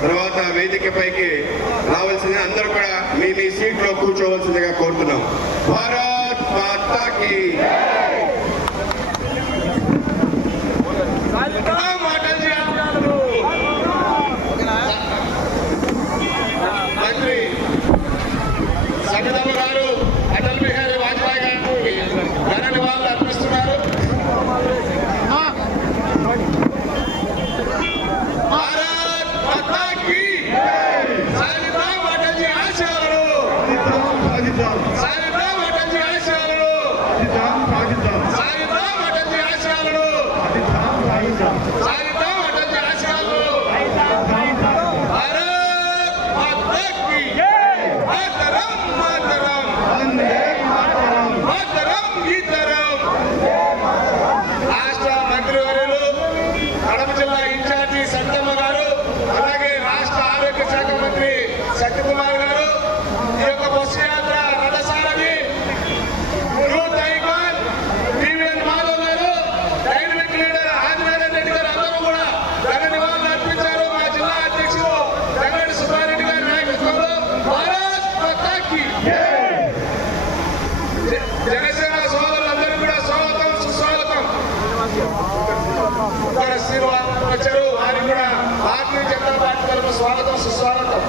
తర్వాత వేదిక పైకి రావాల్సింది అందరూ కూడా మీ మీ సీట్లో కూర్చోవలసిందిగా కోరుతున్నాం. భారత్ మాతాకి మంత్రి వచ్చారు వారికి కూడా భారతీయ జనతా పార్టీ తరఫున స్వాగతం సుస్వాగతం.